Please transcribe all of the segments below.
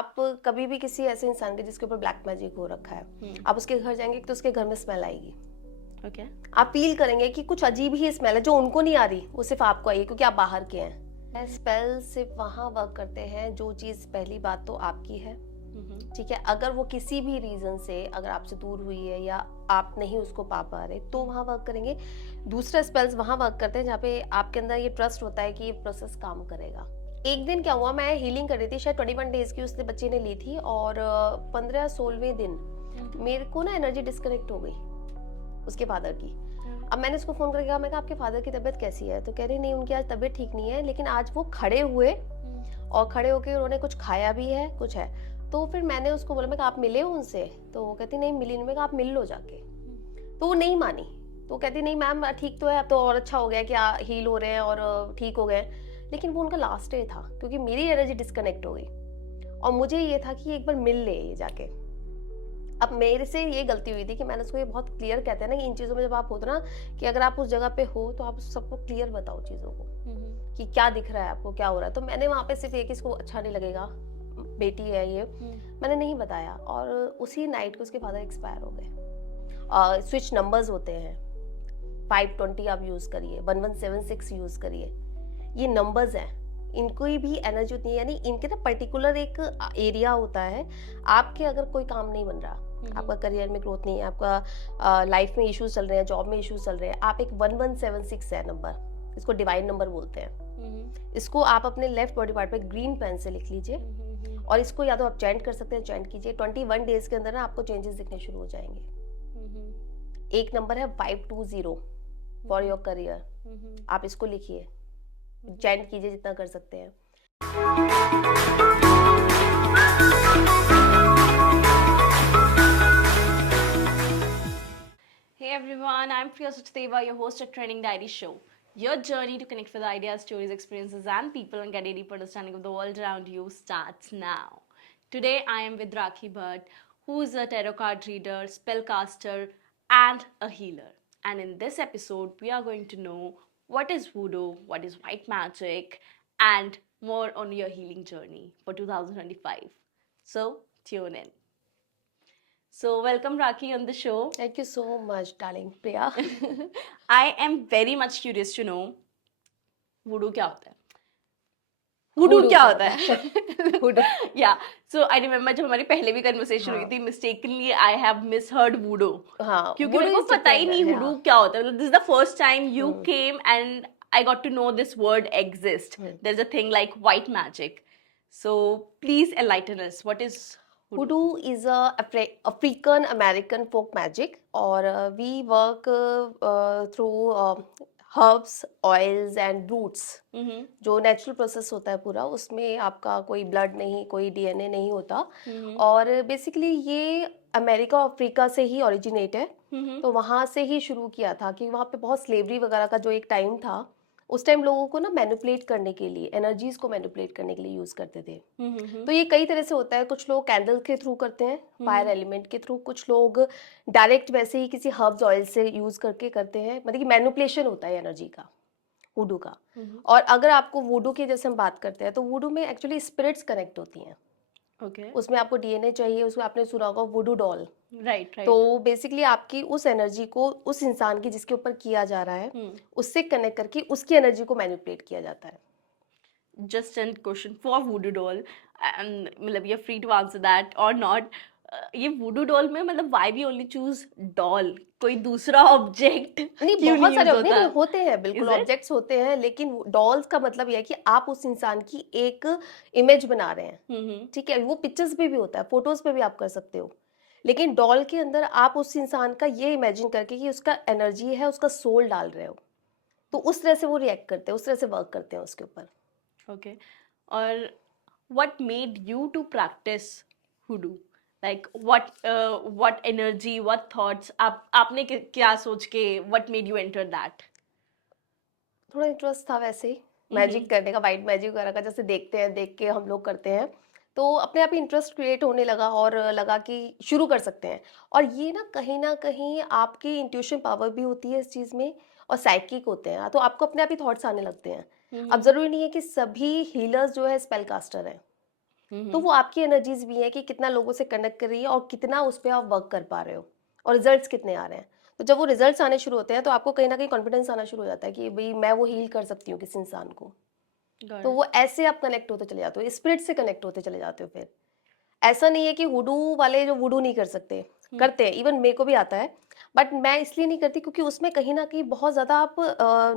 आप कभी भी किसी ऐसे इंसान के जिसके ऊपर ब्लैक मैजिक हो रखा है, आप उसके घर जाएंगे तो उसके घर में स्मेल आएगी। ओके। आप फील करेंगे कि कुछ अजीब ही स्मेल है जो उनको नहीं आ रही, वो सिर्फ आपको आई है क्योंकि आप बाहर के हैं। स्पेल सिर्फ वहाँ वर्क करते हैं जो चीज़ पहली बात तो आपकी है, ठीक है। अगर वो किसी भी रीजन से अगर आपसे दूर हुई है या आप नहीं उसको पा रहे तो वहाँ वर्क करेंगे। दूसरा स्पेल्स वहाँ वर्क करते हैं जहाँ पे आपके अंदर ये ट्रस्ट होता है कि ये प्रोसेस काम करेगा। एक दिन क्या हुआ, मैं हीलिंग कर रही थी, शायद 21 डेज की उसने बच्चे ने ली थी, और 15-16वें दिन मेरे को ना एनर्जी डिस्कनेक्ट हो गई उसके फादर की। अब मैंने उसको फोन करके कहा, मैं कहा आपके फादर की तबीयत कैसी है? तो कह रही नहीं, उनकी आज तबीयत ठीक नहीं है, लेकिन आज वो खड़े हुए और खड़े होके उन्होंने कुछ खाया भी है, कुछ है। तो फिर मैंने उसको बोला, मैं कहा आप मिले हो उनसे? तो वो कहती नहीं मिली नहीं। मैं कहा आप मिल लो जाके। तो वो नहीं मानी। तो कहती नहीं मैम ठीक तो है, अब तो और अच्छा हो गया कि हील हो रहे हैं और ठीक हो गए। लेकिन वो उनका लास्ट डे था क्योंकि मेरी एनर्जी डिस्कनेक्ट हो गई और मुझे ये था कि एक बार मिल ले ये जाके। अब मेरे से ये गलती हुई थी कि मैंने उसको ये बहुत क्लियर, कहते हैं ना कि इन चीज़ों में जब आप होते ना कि अगर आप उस जगह पे हो तो आप सबको क्लियर बताओ चीज़ों को कि क्या दिख रहा है आपको, क्या हो रहा है। तो मैंने वहाँ पे सिर्फ एक, इसको अच्छा नहीं लगेगा, बेटी है ये, मैंने नहीं बताया। और उसी नाइट को उसके फादर एक्सपायर हो गए। स्विच नंबर्स होते हैं, 520 आप यूज़ करिए, 1176 यूज़ करिए, ये नंबर्स हैं, इनको भी एनर्जी होती है। यानी इनके ना पर्टिकुलर एक एरिया होता है। आपके अगर कोई काम नहीं बन रहा, आपका करियर में ग्रोथ नहीं है, आपका लाइफ में इश्यूज चल रहे हैं, जॉब में इश्यूज चल रहे हैं, आप एक 1176 है नंबर, इसको डिवाइन नंबर बोलते हैं। इसको आप अपने लेफ्ट बॉडी पार्ट पे ग्रीन पेन से लिख लीजिए और इसको या तो आप चैंट कर सकते हैं, चैंट कीजिए। 21 डेज के अंदर ना आपको चेंजेस दिखने शुरू हो जाएंगे। एक नंबर है 520 फॉर योर करियर, आप इसको लिखिए, चैंट कीजिए जितना कर सकते हैं। Hey everyone, I'm Priya Suchdeva, your host at Training Diary Show. Your journey to connect with ideas, stories, experiences, and people and get a deeper understanding of the world around you starts now. Today, I am with Rakhi Bhatt, who is a tarot card reader, spellcaster, and a healer. And in this episode, we are going to know what is voodoo, what is white magic, and more on your healing journey for 2025. So, tune in. So, welcome Rakhi on the show. Thank you so much, darling Priya. I am very much curious to know voodoo क्या होता है? voodoo क्या होता है? Voodoo. Yeah. So I remember जब हमारी पहले भी conversation हुई थी, mistakenly I have misheard voodoo. हाँ, क्योंकि मेरे को is पता ही different, नहीं yeah. voodoo क्या होता है. This is the first time you came and I got to know this word exists. There's a thing like white magic. So please enlighten us. What is voodoo? Voodoo is a African American folk magic, और we work through herbs, oils and roots. जो natural process होता है पूरा, उसमें आपका कोई blood नहीं, कोई डीएनए नहीं होता। और बेसिकली ये अमेरिका और अफ्रीका से ही ओरिजिनेट है। तो वहाँ से ही शुरू किया था कि वहाँ पे बहुत स्लेवरी वगैरह का जो एक टाइम था, उस टाइम लोगों को ना मैनिपुलेट करने के लिए, एनर्जीज को मैनिपुलेट करने के लिए यूज करते थे। तो ये कई तरह से होता है। कुछ लोग कैंडल के थ्रू करते हैं, फायर एलिमेंट के थ्रू, कुछ लोग डायरेक्ट वैसे ही किसी हर्ब्स ऑयल से यूज करके करते हैं। मतलब कि मैनिपुलेशन होता है एनर्जी का, वुडू का। और अगर आपको वुडू की जैसे हम बात करते हैं तो वुडू में एक्चुअली स्पिरिट्स कनेक्ट होती हैं। Okay. उसमें आपको डीएनए चाहिए, उसमें आपने सुना होगा वुडू डॉल। Right, right. तो बेसिकली आपकी उस एनर्जी को उस इंसान की जिसके ऊपर किया जा रहा है, उससे कनेक्ट करके उसकी एनर्जी को मैनिपुलेट किया जाता है। Just a question for voodoo doll, and मतलब you're free to answer that or not. ये voodoo doll में मतलब why we only choose doll? कोई दूसरा ऑब्जेक्ट नहीं, क्यों बहुत नहीं सारे यूज होता? नहीं, होते हैं बिल्कुल, Is it? ऑब्जेक्ट्स होते हैं, लेकिन डॉल्स का मतलब यह है कि आप उस इंसान की एक इमेज बना रहे हैं, ठीक है। वो पिक्चर्स पे भी होता है, फोटोज पे भी आप कर सकते हो, लेकिन डॉल के अंदर आप उस इंसान का ये इमेजिन करके कि उसका एनर्जी है, उसका सोल डाल रहे हो, तो उस तरह से वो रिएक्ट करते हैं, उस तरह से वर्क करते हैं उसके ऊपर। Okay. और what made you to practice voodoo? Like what energy, what thoughts आपने क्या सोच के what made you enter that? थोड़ा इंटरेस्ट था वैसे ही मैजिक करने का, वाइट मैजिक वगैरह का, जैसे देखते हैं, देख के हम लोग करते हैं, तो अपने आप ही इंटरेस्ट क्रिएट होने लगा और लगा कि शुरू कर सकते हैं। और ये ना कहीं आपकी इंट्यूशन पावर भी होती है इस चीज़ में, और साइकिक होते हैं, तो आपको अपने आप ही थॉट्स आने लगते हैं। अब ज़रूरी नहीं है कि सभी हीलर्स जो है स्पेल कास्टर हैं, तो वो आपकी एनर्जीज भी है कि कितना लोगों से कनेक्ट कर रही है और कितना उस पर आप वर्क कर पा रहे हो और रिजल्ट्स कितने आ रहे हैं। तो जब वो रिजल्ट्स आने शुरू होते हैं तो आपको कहीं ना कहीं कॉन्फिडेंस आना शुरू हो जाता है कि भाई मैं वो हील कर सकती हूँ किसी इंसान को। Got तो it. वो ऐसे आप कनेक्ट होते चले जाते हो, स्पिरिट से कनेक्ट होते चले जाते हो। फिर ऐसा नहीं है कि वुडू वाले जो वुडू नहीं कर सकते, करते हैं, इवन मेरे को भी आता है, बट मैं इसलिए नहीं करती क्योंकि उसमें कहीं ना कहीं बहुत ज़्यादा आप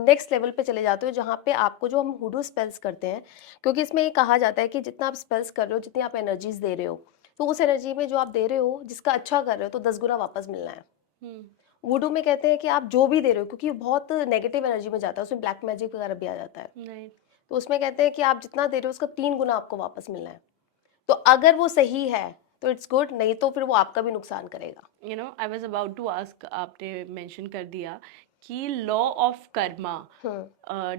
नेक्स्ट लेवल पे चले जाते हो जहाँ पे आपको जो हम वुडू स्पेल्स करते हैं, क्योंकि इसमें ये कहा जाता है कि जितना आप स्पेल्स कर रहे हो, जितनी आप एनर्जीज दे रहे हो, तो उस एनर्जी में जो आप दे रहे हो जिसका अच्छा कर रहे हो तो 10 गुना वापस मिलना है। Hmm. वुडू में कहते हैं कि आप जो भी दे रहे हो, क्योंकि ये बहुत नेगेटिव एनर्जी में जाता है, उसमें ब्लैक मैजिक वगैरह भी आ जाता है, Right. तो उसमें कहते हैं कि आप जितना दे रहे हो उसका 3 गुना आपको वापस मिलना है। तो अगर वो सही है तो इट्स गुड, नहीं तो फिर वो आपका भी नुकसान करेगा। I was about to ask, आपने mention कर दिया कि law of karma,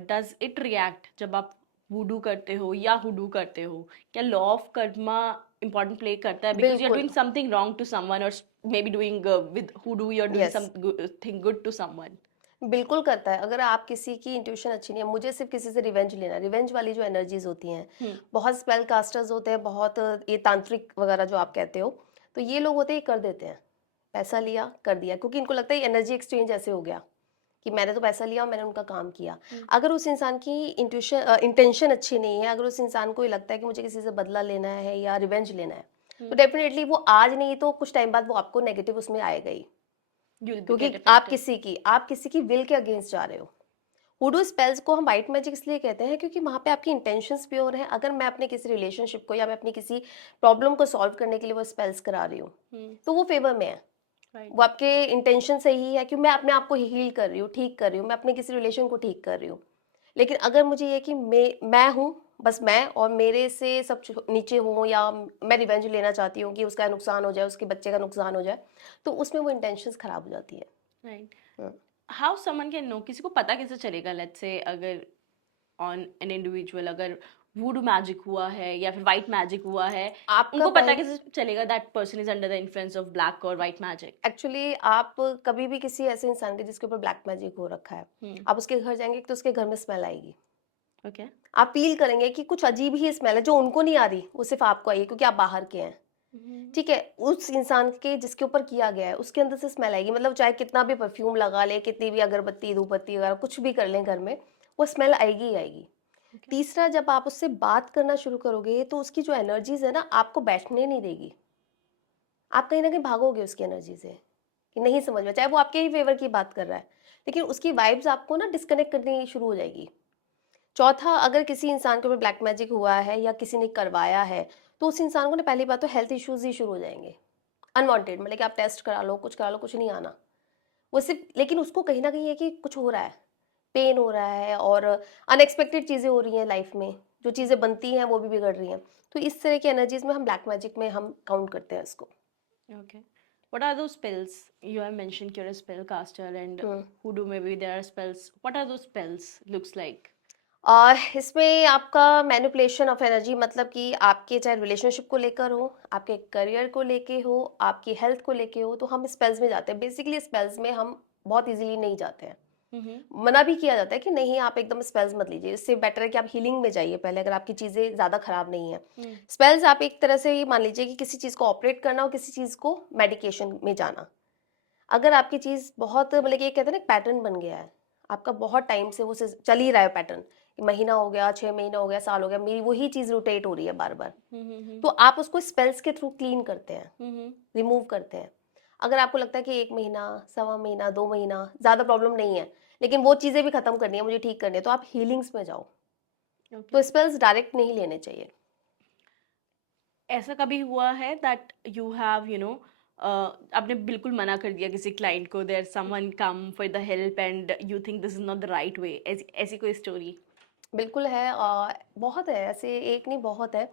does it react जब आप वुडू करते हो या हुडू करते हो? क्या law of Karma important play करता है because you're बिल्कुल। doing something wrong to someone, or maybe doing with hoodoo you're doing yes, something good to someone? बिल्कुल करता है। अगर आप किसी की इंट्यूशन अच्छी नहीं है, मुझे सिर्फ किसी से रिवेंज लेना है, रिवेंज वाली जो एनर्जीज होती हैं, हम्म. बहुत स्पेल कास्टर्स होते हैं, बहुत ये तांत्रिक वगैरह जो आप कहते हो, तो ये लोग होते हैं, ये कर देते हैं, पैसा लिया कर दिया, क्योंकि इनको लगता है एनर्जी एक्सचेंज ऐसे हो गया कि मैंने तो पैसा लिया और मैंने उनका काम किया। अगर उस इंसान की इंटेंशन अच्छी नहीं है, अगर उस इंसान को ये लगता है कि मुझे किसी से बदला लेना है या रिवेंज लेना है, तो डेफिनेटली वो आज नहीं तो कुछ टाइम बाद वो आपको नेगेटिव उसमें आएगा ही, You'll क्योंकि get आप affected. किसी की विल के अगेंस्ट जा रहे हो। हुडू स्पेल्स को हम वाइट मैजिक इसलिए कहते हैं क्योंकि वहाँ पे आपकी इंटेंशंस प्योर हैं। अगर मैं अपने किसी रिलेशनशिप को या मैं अपनी किसी प्रॉब्लम को सॉल्व करने के लिए वो स्पेल्स करा रही हूँ, तो वो फेवर में है। Right. वो आपके इंटेंशन सही है कि मैं अपने आप को हील कर रही हूँ, ठीक कर रही हूँ, मैं अपने किसी रिलेशन को ठीक कर रही हूँ। लेकिन अगर मुझे ये कि मैं हूँ, बस मैं, और मेरे से सब नीचे हूँ, या मैं रिवेंज लेना चाहती हूँ कि उसका नुकसान हो जाए, उसके बच्चे का नुकसान हो जाए, तो उसमें वो इंटेंशंस खराब हो जाती है। Right. Hmm. How someone can know, किसी को पता कैसे चलेगा, let's say अगर on an individual अगर वुडू मैजिक हुआ है या फिर वाइट मैजिक हुआ है, आपका उनको पता कैसे चलेगा that person is under the influence of black or white magic? Actually आप कभी भी किसी ऐसे इंसान के जिसके ऊपर ब्लैक मैजिक हो रखा है, आप उसके घर जाएंगे तो उसके घर में स्मेल आएगी। Okay. आप फील करेंगे कि कुछ अजीब ही स्मेल है जो उनको नहीं आ रही, वो सिर्फ आपको आई है क्योंकि आप बाहर के हैं। ठीक है, उस इंसान के जिसके ऊपर किया गया है उसके अंदर से स्मेल आएगी, मतलब चाहे कितना भी परफ्यूम लगा ले, कितनी भी अगरबत्ती धूपबत्ती वगैरह कुछ भी कर लें घर में, वो स्मेल आएगी ही आएगी। Okay. तीसरा, जब आप उससे बात करना शुरू करोगे तो उसकी जो एनर्जीज है ना, आपको बैठने नहीं देगी। आप कहीं ना कहीं भागोगे उसकी एनर्जी से कि नहीं समझ में, चाहे वो आपके ही फेवर की बात कर रहा है, लेकिन उसकी वाइब्स आपको ना डिस्कनेक्ट करनी शुरू हो जाएगी। चौथा, अगर किसी इंसान के ऊपर ब्लैक मैजिक हुआ है या किसी ने करवाया है, तो उस इंसान को ना पहली बात तो हेल्थ इश्यूज ही शुरू हो जाएंगे, अनवांटेड, मतलब कि आप टेस्ट करा लो, कुछ करा लो, कुछ नहीं आना। वो सिर्फ, लेकिन उसको कहीं ना कहीं है कि कुछ हो रहा है, पेन हो रहा है, और अनएक्सपेक्टेड चीज़ें हो रही हैं लाइफ में, जो चीज़ें बनती हैं वो भी बिगड़ रही हैं। तो इस तरह की एनर्जीज में हम ब्लैक मैजिक में हम काउंट करते हैं इसको। Okay. What are those spells? You have mentioned you're a spell caster and hoodoo, maybe there are spells. What are those spells looks like? और इसमें आपका मैनिपुलेशन ऑफ एनर्जी, मतलब कि आपके चाहे रिलेशनशिप को लेकर हो, आपके करियर को लेके हो, आपकी हेल्थ को लेके हो, तो हम स्पेल्स में जाते हैं। बेसिकली स्पेल्स में हम बहुत इजीली नहीं जाते हैं, मना भी किया जाता है कि नहीं आप एकदम स्पेल्स मत लीजिए, इससे बेटर है कि आप हीलिंग में जाइए पहले, अगर आपकी चीज़ें ज़्यादा खराब नहीं है। स्पेल्स आप एक तरह से ही मान लीजिए कि किसी चीज़ को ऑपरेट करना और किसी चीज़ को मेडिकेशन में जाना। अगर आपकी चीज़ बहुत, मतलब कि ये कहते हैं ना, पैटर्न बन गया है आपका, बहुत टाइम से वो चल ही रहा है पैटर्न, महीना हो गया, 6 महीना हो गया, साल हो गया, मेरी वही चीज़ रोटेट हो रही है बार बार, तो आप उसको स्पेल्स के थ्रू क्लीन करते हैं, रिमूव करते हैं। अगर आपको लगता है कि 1 महीना, 1.25 महीना, 2 महीना ज़्यादा प्रॉब्लम नहीं है, लेकिन वो चीज़ें भी खत्म करनी है, मुझे ठीक करनी है, तो आप हीलिंग्स में जाओ। तो स्पेल्स डायरेक्ट नहीं लेने चाहिए। ऐसा कभी हुआ है that you have आपने बिल्कुल मना कर दिया किसी क्लाइंट को, there someone come for the help and you think this is not the right way, ऐसी कोई स्टोरी? बिल्कुल है, बहुत है ऐसे, एक नहीं बहुत है।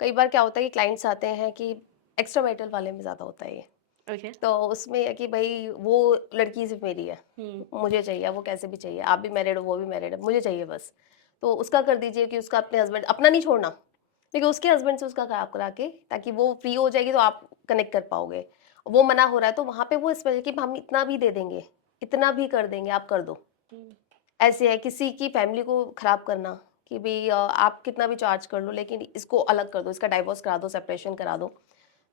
कई बार क्या होता है कि क्लाइंट्स आते हैं कि एक्स्ट्रा मैरिटल वाले में ज़्यादा होता है ये, Okay. तो उसमें है कि भाई वो लड़की सिर्फ मेरी है, मुझे चाहिए, वो कैसे भी चाहिए, आप भी मैरिड हो वो भी मैरिड है, मुझे चाहिए बस। तो उसका कर दीजिए कि उसका अपने हस्बैंड, अपना नहीं छोड़ना, लेकिन उसके हस्बैंड से उसका खराब करा के, ताकि वो फ्री हो जाएगी तो आप कनेक्ट कर पाओगे। वो मना हो रहा है तो वहाँ पे वो इस वजह कि हम इतना भी दे देंगे, इतना भी कर देंगे, आप कर दो। ऐसे है किसी की फैमिली को खराब करना, कि भाई आप कितना भी चार्ज कर लो लेकिन इसको अलग कर दो, इसका डाइवोर्स करा दो, सेपरेशन करा दो,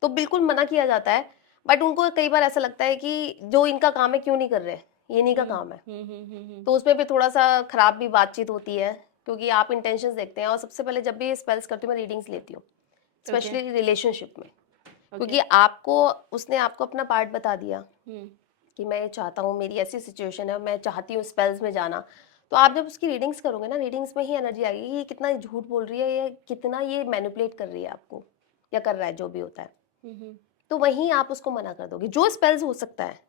तो बिल्कुल मना किया जाता है। बट उनको कई बार ऐसा लगता है कि जो इनका काम है क्यों नहीं कर रहे, ये इन्हीं का काम है। तो उसमें फिर थोड़ा-सा खराब भी बातचीत होती है, क्योंकि आप इंटेंशंस देखते हैं। और सबसे पहले जब भी स्पेल्स करती हूँ मैं रीडिंग्स लेती हूँ, ओके, स्पेशली रिलेशनशिप में, क्योंकि ओके, आपको उसने आपको अपना पार्ट बता दिया कि मैं ये चाहता हूँ, मेरी ऐसी सिचुएशन है, मैं चाहती हूँ स्पेल्स में जाना। तो आप जब उसकी रीडिंग्स करोगे ना, रीडिंग्स में ही एनर्जी आएगी कि ये कितना झूठ बोल रही है, ये कितना ये मैनिपुलेट कर रही है आपको, या कर रहा है, जो भी होता है। तो वहीं आप उसको मना कर दोगे। जो स्पेल्स हो सकता है,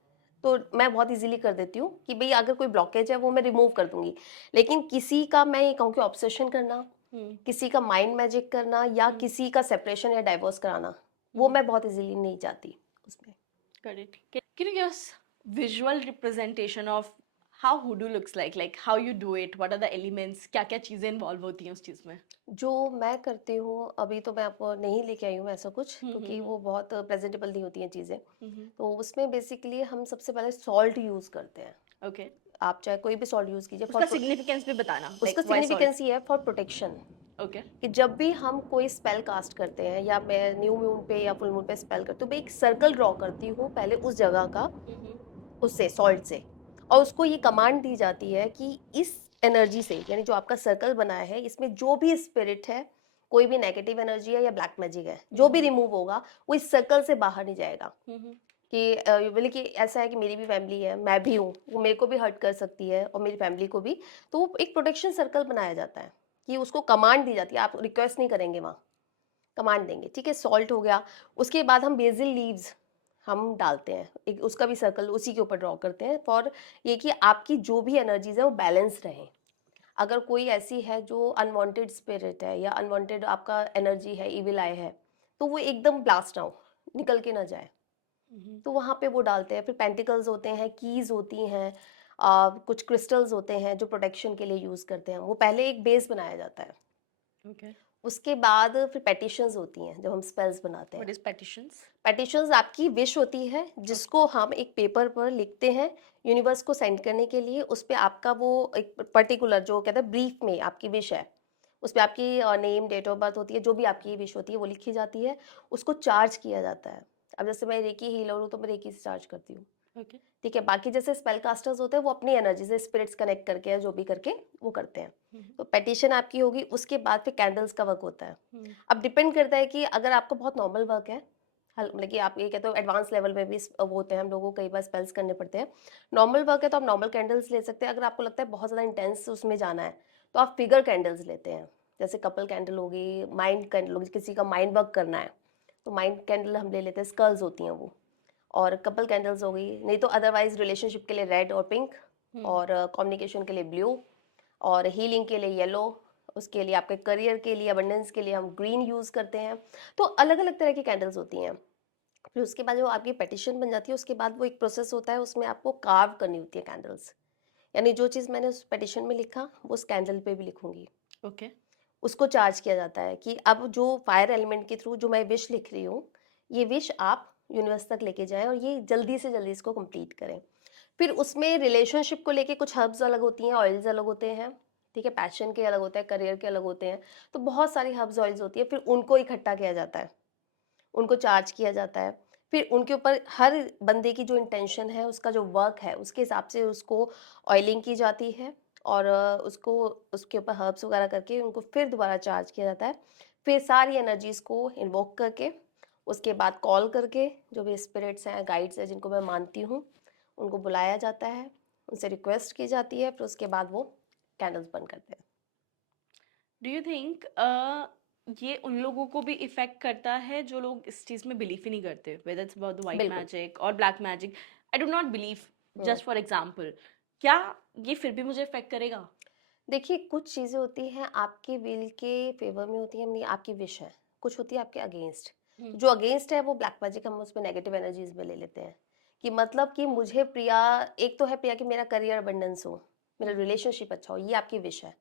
तो मैं बहुत इजीली कर देती हूँ कि भई अगर कोई ब्लॉकेज है वो मैं रिमूव कर दूँगी। लेकिन किसी का मैं ये कहूँ कि ऑब्सेशन करना, किसी का माइंड मैजिक करना या किसी का सेपरेशन या डाइवोर्स कराना, वो मैं बहुत इजीली नहीं चाहती उसमें। got it. Can you give us visual representation of how hoodoo looks like how you do it, what are the elements, क्या क्या चीजें इन्वॉल्व होती हैं उस चीज में? जो मैं करती हूँ, अभी तो मैं आपको नहीं लेके आई हूँ ऐसा कुछ, क्योंकि वो बहुत प्रेजेंटेबल नहीं होती हैं चीज़ें। तो उसमें बेसिकली हम सबसे पहले सॉल्ट यूज़ करते हैं। ओके, आप चाहे कोई भी सॉल्ट यूज़ कीजिए उसका सिग्निफिकेंस भी बताना, उसका लाइक व्हाई सॉल्ट? सिग्निफिकेंस ये है फॉर प्रोटेक्शन, ओके, कि जब भी हम कोई स्पेल कास्ट करते हैं, या मैं न्यू मून पे या फुल मून पे स्पेल करती हूँ, मैं एक सर्कल ड्रॉ करती हूँ पहले उस जगह का, उससे सॉल्ट से। और उसको ये कमांड दी जाती है कि इस एनर्जी से, यानी जो आपका सर्कल बनाया है, इसमें जो भी स्पिरिट है, कोई भी नेगेटिव एनर्जी है या ब्लैक मैजिक है, जो भी रिमूव होगा वो इस सर्कल से बाहर नहीं जाएगा। कि बोले कि ऐसा है कि मेरी भी फैमिली है, मैं भी हूँ, वो मेरे को भी हर्ट कर सकती है और मेरी फैमिली को भी। तो वो एक प्रोटेक्शन सर्कल बनाया जाता है, कि उसको कमांड दी जाती है, आप रिक्वेस्ट नहीं करेंगे वहाँ, कमांड देंगे। ठीक है, सॉल्ट हो गया। उसके बाद हम बेसिल लीव्स हम डालते हैं, एक उसका भी सर्कल उसी के ऊपर ड्रॉ करते हैं, फॉर ये कि आपकी जो भी एनर्जीज है वो बैलेंस रहे। अगर कोई ऐसी है जो अनवांटेड स्पिरिट है या अनवांटेड आपका एनर्जी है, इविल आई है, तो वो एकदम ब्लास्ट ना हो, निकल के ना जाए, तो वहाँ पे वो डालते हैं। फिर पेंटिकल्स होते हैं, कीज होती हैं, कुछ क्रिस्टल्स होते हैं जो प्रोटेक्शन के लिए यूज़ करते हैं। वो पहले एक बेस बनाया जाता है, ओके, उसके बाद फिर पेटिशंस होती हैं जब हम स्पेल्स बनाते हैं। What is petitions? पेटिशंस आपकी विश होती है, जिसको हम एक पेपर पर लिखते हैं यूनिवर्स को सेंड करने के लिए। उस पे आपका वो एक पर्टिकुलर जो कहते हैं ब्रीफ में आपकी विश है, उस पे आपकी नेम, डेट ऑफ बर्थ होती है, जो भी आपकी विश होती है वो लिखी जाती है, उसको चार्ज किया जाता है। अब जैसे मैं रेकी हीलर हूँ तो मैं रेकी से चार्ज करती हूँ। ओके, ठीक है, बाकी जैसे स्पेल कास्टर्स होते हैं वो अपनी एनर्जी से स्पिरिट्स कनेक्ट करके या जो भी करके वो करते हैं। तो पेटिशन आपकी होगी, उसके बाद फिर कैंडल्स का वर्क होता है। अब डिपेंड करता है कि अगर आपको बहुत नॉर्मल वर्क है, मतलब कि आप ये कहते हो एडवांस लेवल में भी वो होते हैं, हम लोगों को कई बार स्पेल्स करने पड़ते हैं। नॉर्मल वर्क है तो आप नॉर्मल कैंडल्स ले सकते हैं। अगर आपको लगता है बहुत ज़्यादा इंटेंस उसमें जाना है, तो आप फिगर कैंडल्स लेते हैं। जैसे कपल कैंडल होगी, माइंड कैंडल होगी, किसी का माइंड वर्क करना है तो माइंड कैंडल हम ले लेते हैं, स्कल्स होती हैं वो। और कपल कैंडल्स हो गई, नहीं तो अदरवाइज रिलेशनशिप के लिए रेड और पिंक, और कम्युनिकेशन के लिए ब्लू, और हीलिंग के लिए येलो, उसके लिए आपके करियर के लिए, अबंडेंस के लिए हम ग्रीन यूज़ करते हैं। तो अलग अलग तरह की कैंडल्स होती हैं। फिर उसके बाद जो आपकी पेटिशन बन जाती है, उसके बाद वो एक प्रोसेस होता है, उसमें आपको कार्व करनी होती है कैंडल्स, यानी जो चीज़ मैंने उस पेटिशन में लिखा वो उस कैंडल पे भी लिखूंगी। ओके, उसको चार्ज किया जाता है कि अब जो फायर एलिमेंट के थ्रू जो मैं विश लिख रही हूँ, ये विश आप यूनिवर्स तक लेके जाएं और ये जल्दी से जल्दी इसको कंप्लीट करें। फिर उसमें रिलेशनशिप को लेके कुछ हर्ब्स अलग होती हैं, ऑयल्स अलग होते हैं। ठीक है, पैशन के अलग होते हैं, करियर के अलग होते हैं। तो बहुत सारी हर्ब्स ऑयल्स होती है, फिर उनको इकट्ठा किया जाता है, उनको चार्ज किया जाता है। फिर उनके ऊपर हर बंदे की जो इंटेंशन है, उसका जो वर्क है, उसके हिसाब से उसको ऑयलिंग की जाती है, और उसको उसके ऊपर हर्ब्स वगैरह करके उनको फिर दोबारा चार्ज किया जाता है। फिर सारी एनर्जीज़ को इन्वोक करके, उसके बाद कॉल करके जो भी स्पिरिट्स हैं, गाइड्स हैं जिनको मैं मानती हूँ, उनको बुलाया जाता है, उनसे रिक्वेस्ट की जाती है, फिर उसके बाद वो कैंडल्स बंद करते हैं। डू यू थिंक ये उन लोगों को भी इफेक्ट करता है जो लोग इस चीज में बिलीव ही नहीं करते, whether it's about the white बिल्कुल। मैजिक और black magic? I do not believe, hmm. Just for example, क्या ये फिर भी मुझे इफेक्ट करेगा? देखिए, कुछ चीज़ें होती हैं आपके विल के फेवर में होती हैं, यानी आपकी विश है। कुछ होती है आपके अगेंस्ट। हम्म, जो अगेंस्ट है वो ब्लैक मैजिक हम उसमें नेगेटिव एनर्जीज में ले लेते हैं, कि मतलब कि मुझे प्रिया, एक तो है प्रिया कि मेरा करियर अबंडेंस हो, मेरा रिलेशनशिप अच्छा हो, ये आपकी विश है।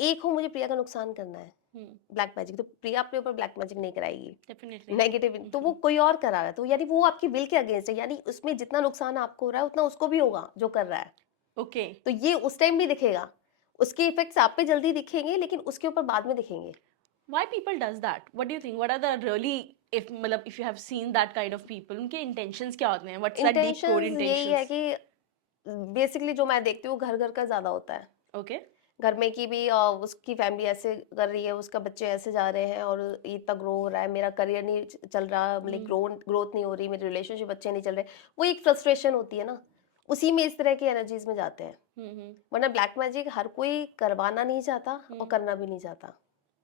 एक हो मुझे प्रिया का नुकसान करना है, ब्लैक मैजिक। तो प्रिया अपने ऊपर ब्लैक मैजिक नहीं कराएगी, डेफिनेटली। नेगेटिव, तो वो कोई और करा रहा है, तो यानी वो आपकी विल के अगेंस्ट है, यानी उसमें जितना नुकसान आपको हो रहा है उतना उसको भी होगा जो कर रहा है। ओके, तो ये उस टाइम भी दिखेगा, उसके इफेक्ट्स आप पे जल्दी दिखेंगे लेकिन उसके ऊपर बाद में दिखेंगे। Why people does that? What do you think? What are the really, if मतलब if you have seen that kind of people, उनके intentions क्या होते हैं? What's that deep core intentions यही है intentions? कि बेसिकली जो मैं देखती हूँ घर घर का ज्यादा होता है। Okay. घर में की भी उसकी फैमिली ऐसे कर रही है, उसका बच्चे ऐसे जा रहे हैं और ये इतना ग्रो हो रहा है, मेरा करियर नहीं चल रहा, मतलब ग्रोथ नहीं हो रही, मेरे रिलेशनशिप अच्छे नहीं चल रहे। वो एक फ्रस्ट्रेशन होती है ना, उसी में इस तरह की एनर्जीज में जाते हैं। हम्म। वरना ब्लैक मैजिक हर कोई करवाना नहीं चाहता और हम्म। करना भी नहीं चाहता।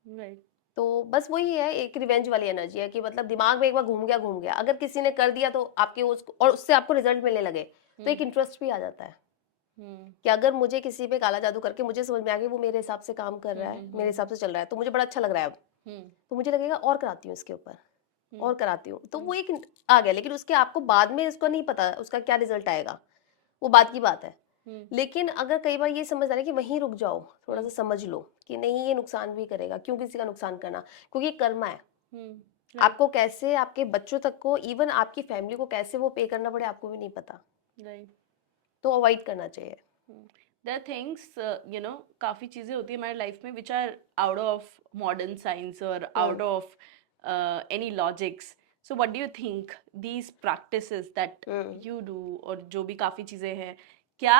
Right. तो बस वही है, एक रिवेंज वाली एनर्जी है कि मतलब दिमाग में एक बार घूम गया, अगर किसी ने कर दिया तो आपके उसको और उससे आपको रिजल्ट मिलने लगे तो एक इंटरेस्ट भी आ जाता है हम्म। कि अगर मुझे किसी पे काला जादू करके मुझे समझ में आ गया वो मेरे हिसाब से काम कर रहा है, मेरे हिसाब से चल रहा है, तो मुझे बड़ा अच्छा लग रहा है अब, हम्म। तो मुझे लगेगा और कराती हूँ इसके ऊपर, और कराती हूँ, तो हम्म। वो एक आ गया। लेकिन उसके आपको बाद में इसको नहीं पता उसका क्या रिजल्ट आएगा, वो बात की बात है। लेकिन अगर कई बार ये समझ आ रहा है कि वहीं रुक जाओ, थोड़ा सा समझ लो कि नहीं ये नुकसान भी करेगा, क्यों किसी का नुकसान करना, क्योंकि ये कर्मा है। Right. आपको कैसे आपके बच्चों तक को, इवन आपकी फैमिली को कैसे वो पे करना पड़े आपको भी नहीं पता, Right. तो अवॉइड करना चाहिए। There are things, काफ़ी चीज़ें होती है हमारी लाइफ में which are out of modern science or out of any logics. So what do you think these practices that you do और जो भी काफ़ी चीज़ें हैं, क्या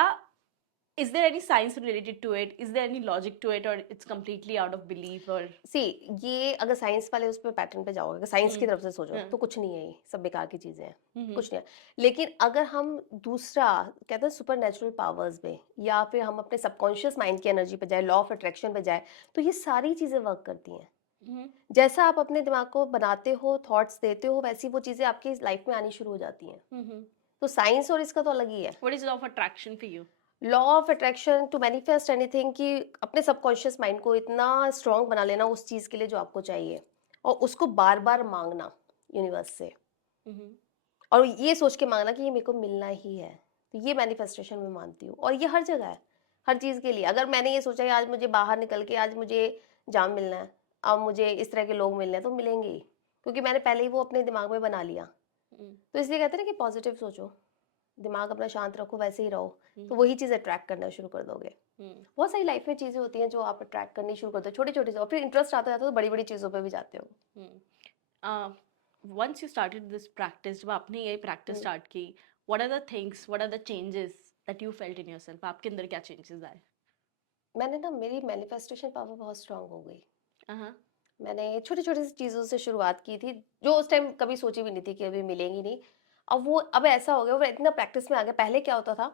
is there any science related to it? Is there any logic to it or it's completely out of belief or सी ये अगर science वाले उस पे पैटर्न पे जाओगे, अगर साइंस की तरफ से सोचो तो कुछ नहीं है, ये सब बेकार की चीजें हैं, कुछ नहीं है। लेकिन अगर हम दूसरा कहते हैं सुपर नेचुरल पावर्स पे या फिर हम अपने सबकॉन्शियस माइंड की एनर्जी पे जाए, लॉ ऑफ अट्रैक्शन पे जाए, तो ये सारी चीजें वर्क करती हैं। जैसा आप अपने दिमाग को बनाते हो, थॉट्स देते हो, वैसी वो चीजें आपकी लाइफ में आनी शुरू हो जाती हैं। तो साइंस और इसका तो अलग ही है। what is law of attraction for you? Law of attraction to manifest anything, कि अपने सबकॉन्शियस माइंड को इतना स्ट्रांग बना लेना उस चीज के लिए जो आपको चाहिए, और उसको बार बार मांगना यूनिवर्स से, और ये सोच के मांगना कि ये मेरे को मिलना ही है। तो ये मैनिफेस्टेशन में मानती हूँ, और ये हर जगह है, हर चीज के लिए। अगर मैंने ये सोचा कि आज मुझे बाहर निकल के आज मुझे जाम मिलना है, अब मुझे इस तरह के लोग मिलने हैं, तो मिलेंगे ही, क्योंकि मैंने पहले ही वो अपने दिमाग में बना लिया। तो इसलिए कहते हैं ना कि पॉजिटिव सोचो, दिमाग अपना शांत रखो, वैसे ही रहो, तो वही चीज अट्रैक्ट करना शुरू कर दोगे। बहुत सारी लाइफ में चीजें होती हैं जो आप अट्रैक्ट करनी शुरू करते हो, छोटी छोटी, और फिर इंटरेस्ट आता जाता है तो बड़ी बड़ी चीजों पे भी जाते हो। Once you started this practice, जब आपने ये practice start की, what are the things, what are the changes that you felt in yourself? आपके अंदर क्या changes आए? मैंने ना, मेरी मैनिफेस्टेशन पावर बहुत स्ट्रांग हो गई। Uh-huh. मैंने छोटी छोटी चीजों से शुरुआत की थी जो उस टाइम कभी सोची भी नहीं थी कि अभी मिलेंगी नहीं। अब ऐसा हो गया, वो इतना प्रैक्टिस में आ गया। पहले क्या होता था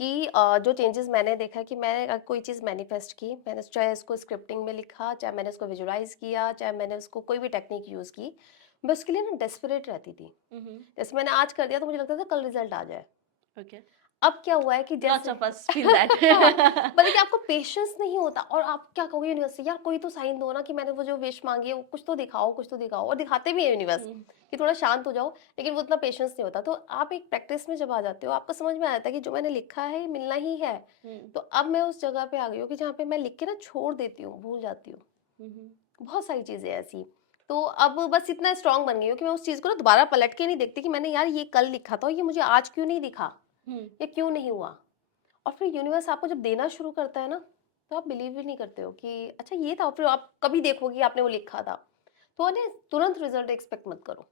कि जो चेंजेस मैंने देखा कि मैंने अगर कोई चीज़ मैनिफेस्ट की, मैंने चाहे उसको स्क्रिप्टिंग में लिखा, चाहे मैंने उसको विजुलाइज किया, चाहे मैंने उसको कोई भी टेक्निक यूज़ की, मैं उसके लिए ना डेस्परेट रहती थी। जैसे मैंने आज कर दिया तो मुझे लगता था कल रिजल्ट आ जाए। Okay. अब क्या हुआ है कि Lots जैसे of us feel that. मतलब कि आपको पेशेंस नहीं होता, और आप क्या कहोगे यूनिवर्स से, यार कोई तो साइन दो ना कि मैंने वो जो विश मांगी है वो कुछ तो दिखाओ, कुछ तो दिखाओ, और दिखाते भी है यूनिवर्स कि थोड़ा शांत हो जाओ, लेकिन वो इतना पेशेंस नहीं होता। तो आप एक प्रैक्टिस में जब आ जाते हो, आपको समझ में आ जाता है कि जो मैंने लिखा है ये मिलना ही है। तो अब मैं उस जगह पे आ गई हूँ कि जहाँ पे मैं लिख के ना छोड़ देती हूँ, भूल जाती हूँ। बहुत सारी चीजें ऐसी। तो अब बस इतना स्ट्रांग बन गई हूँ कि मैं उस चीज को ना दोबारा पलट के नहीं देखती कि मैंने यार ये कल लिखा था, ये मुझे आज क्यों नहीं दिखा, ये क्यों नहीं हुआ। और फिर यूनिवर्स आपको जब देना शुरू करता है ना, तो आप बिलीव भी नहीं करते हो कि अच्छा ये था, और फिर आप कभी देखोगे आपने वो लिखा था, तो ना तुरंत रिजल्ट एक्सपेक्ट मत करो,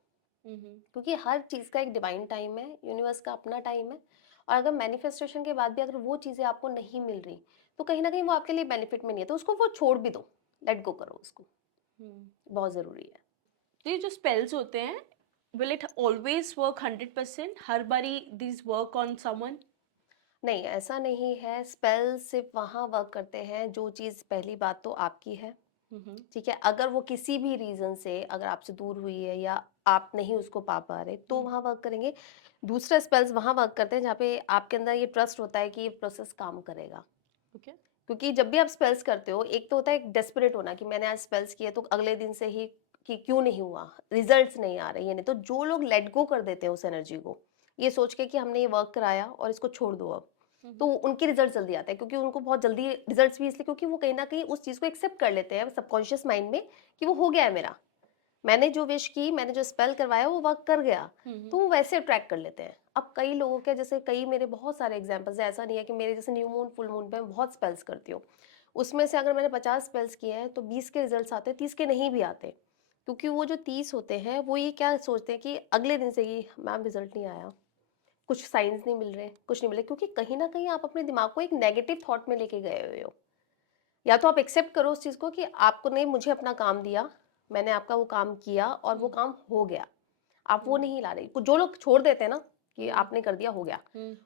क्योंकि हर चीज़ का एक डिवाइन टाइम है, यूनिवर्स का अपना टाइम है। और अगर मैनिफेस्टेशन के बाद भी अगर वो चीज़ें आपको नहीं मिल रही, तो कहीं ना कहीं वो आपके लिए बेनिफिट में नहीं है, तो उसको वो छोड़ भी दो, लेट गो करो उसको, बहुत ज़रूरी है। तो ये जो spells होते हैं, will it always work 100%? हर बारी these work on someone? नहीं, ऐसा नहीं है। स्पेल सिर्फ वहाँ वर्क करते हैं जो चीज़, पहली बात तो आपकी है, ठीक है। अगर वो किसी भी रीजन से अगर आपसे दूर हुई है या आप नहीं उसको पा पा रहे, तो वहाँ वर्क करेंगे। दूसरा स्पेल्स वहाँ वर्क करते हैं जहाँ पे आपके अंदर ये ट्रस्ट होता है कि ये प्रोसेस काम करेगा। Okay. क्योंकि जब भी आप स्पेल्स करते हो, एक तो होता है एक डेस्परेट होना कि मैंने आज स्पेल्स किए तो अगले दिन से ही कि क्यों नहीं हुआ, रिजल्ट्स नहीं आ रहे, ये नहीं। तो जो लोग लेट गो कर देते हैं उस एनर्जी को, ये सोच के कि हमने ये वर्क कराया और इसको छोड़ दो अब, तो उनके रिजल्ट जल्दी आते हैं, क्योंकि उनको बहुत जल्दी रिजल्ट्स भी इसलिए क्योंकि वो कहीं ना कहीं उस चीज़ को एक्सेप्ट कर लेते हैं सबकॉन्शियस माइंड में कि वो हो गया है मेरा, मैंने जो विश की, मैंने जो स्पेल करवाया वो वर्क कर गया, तो वो वैसे अट्रैक्ट कर लेते हैं। अब कई लोगों के, जैसे कई मेरे बहुत सारे एग्जांपल्स है, ऐसा नहीं है कि मेरे जैसे न्यू मून फुल मून पे मैं बहुत स्पेल्स करती हूँ, उसमें से अगर मैंने 50 स्पेल्स किए हैं तो 20 के रिजल्ट्स आते हैं, 30 के नहीं भी आते, क्योंकि वो जो 30 होते हैं वो ये क्या सोचते हैं कि अगले दिन से ही मैम रिजल्ट नहीं आया, कुछ साइंस नहीं मिल रहे, कुछ नहीं मिल रहे, क्योंकि कहीं ना कहीं आप अपने दिमाग को एक नेगेटिव थॉट में लेके गए हुए हो। या तो आप एक्सेप्ट करो उस चीज़ को कि आपको ने मुझे अपना काम दिया, मैंने आपका वो काम किया और वो काम हो गया, आप वो नहीं ला रही। जो लोग छोड़ देते हैं ना कि आपने कर दिया हो गया,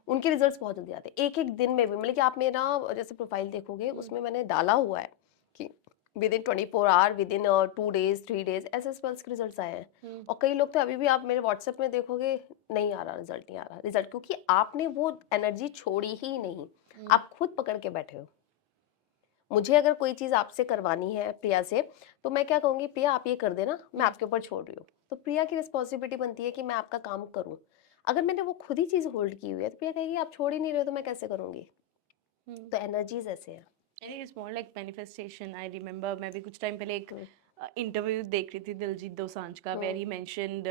उनके रिजल्ट्स बहुत जल्दी आते हैं, एक एक दिन में भी। मतलब कि आप मेरा जैसे प्रोफाइल देखोगे उसमें मैंने डाला हुआ है कि within 24 hour, within 2 days 3 days ऐसे स्पेल्स के रिजल्ट्स आए हैं। और कई लोग तो अभी भी आप मेरे व्हाट्सएप में देखोगे, नहीं आ रहा रिजल्ट, नहीं आ रहा रिजल्ट, क्योंकि आपने वो एनर्जी छोड़ी ही नहीं, आप खुद पकड़ के बैठे हो। मुझे अगर कोई चीज़ आपसे करवानी है प्रिया से, तो मैं क्या कहूँगी, प्रिया आप ये कर देना, मैं आपके ऊपर छोड़ रही हूँ। तो प्रिया की रिस्पॉन्सिबिलिटी बनती है कि मैं आपका काम करूँ। अगर मैंने वो खुद ही चीज़ होल्ड की हुई है तो प्रिया कहेगी आप छोड़ ही नहीं रहे हो तो मैं कैसे करूँगी। तो एनर्जीज ऐसे हैं। I think it's more like manifestation. I remember मैं भी कुछ टाइम पहले एक इंटरव्यू देख रही थी दिलजीत दोसांझ का, where he mentioned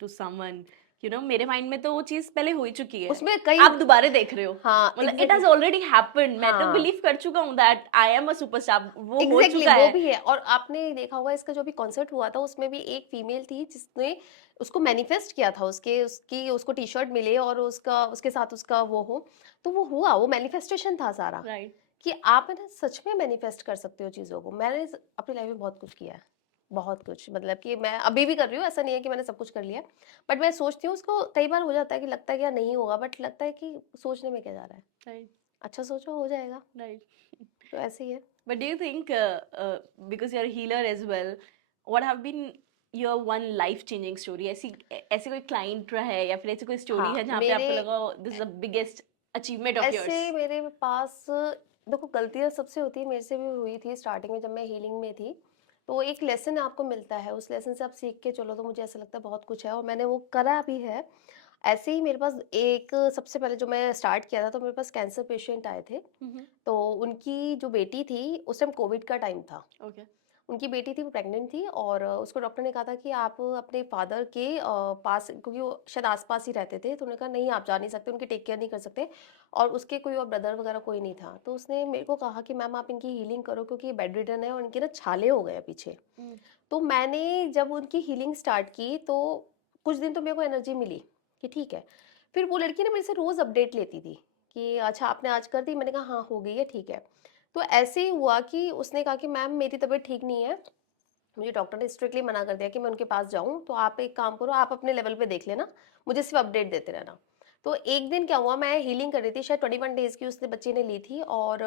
to someone, you know, मेरे माइंड में तो वो चीज पहले हो ही चुकी है, उसमें कई आप दोबारा देख रहे हो। हाँ मतलब इट हैज ऑलरेडी हैपेंड, मैं तो बिलीव कर चुका हूँ that I am a superstar, वो हो एग्जैक्टली चुका वो है। भी है। और आपने देखा होगा इसका जो भी कॉन्सर्ट हुआ था उसमें भी एक फीमेल थी जिसने उसको मैनिफेस्ट किया था, उसको टी शर्ट मिले और उसका उसके साथ उसका वो हो, तो वो हुआ, वो मैनिफेस्टेशन था सारा। राइट। कि आप है ना सच में मैनिफेस्ट कर सकते हो चीज़ों को। मैंने अपनी लाइफ में बहुत कुछ किया है, बहुत कुछ, मतलब कि मैं अभी भी कर रही हूँ, ऐसा नहीं है कि मैंने सब कुछ कर लिया। बट मैं सोचती हूँ उसको, कई बार हो जाता है कि लगता है कि यार नहीं होगा, बट लगता है कि सोचने में क्या जा रहा है, राइट। अच्छा सोचो हो जाएगा। राइट। तो ऐसे ही है। But do you think, because you're a healer as well, what have been your one life changing story? ऐसी ऐसे कोई client रहा है या फिर ऐसी कोई story हाँ है जहाँ पे मेरे आपको लगा this is the biggest achievement of yours? ऐसे मेरे पास, देखो गलतियाँ सबसे होती है, मेरे से भी हुई थी स्टार्टिंग में जब मैं हीलिंग में थी। तो एक लेसन आपको मिलता है, उस लेसन से आप सीख के चलो, तो मुझे ऐसा लगता है बहुत कुछ है और मैंने वो करा भी है। ऐसे ही मेरे पास एक, सबसे पहले जो मैं स्टार्ट किया था तो मेरे पास कैंसर पेशेंट आए थे। तो उनकी जो बेटी थी उस टाइम कोविड का टाइम था। Okay. उनकी बेटी थी, वो प्रेग्नेंट थी और उसको डॉक्टर ने कहा था कि आप अपने फादर के पास, क्योंकि वो शायद आसपास ही रहते थे, तो उन्होंने कहा नहीं आप जा नहीं सकते, उनकी टेक केयर नहीं कर सकते, और उसके कोई और ब्रदर वगैरह कोई नहीं था। तो उसने मेरे को कहा कि मैम आप इनकी हीलिंग करो, क्योंकि ये बेड रिडन है और इनके ना छाले हो गए हैं पीछे। तो मैंने जब उनकी हीलिंग स्टार्ट की तो कुछ दिन तो मेरे को एनर्जी मिली कि ठीक है। फिर वो लड़की ना मेरे से रोज़ अपडेट लेती थी कि अच्छा आपने आज कर दी, मैंने कहा हाँ हो गई है, ठीक है। तो ऐसे ही हुआ कि उसने कहा कि मैम मेरी तबीयत ठीक नहीं है, मुझे डॉक्टर ने स्ट्रिक्टली मना कर दिया कि मैं उनके पास जाऊँ, तो आप एक काम करो, आप अपने लेवल पे देख लेना, मुझे सिर्फ अपडेट देते रहना। तो एक दिन क्या हुआ, मैं हीलिंग कर रही थी, शायद 21 डेज़ की उसने बच्ची ने ली थी, और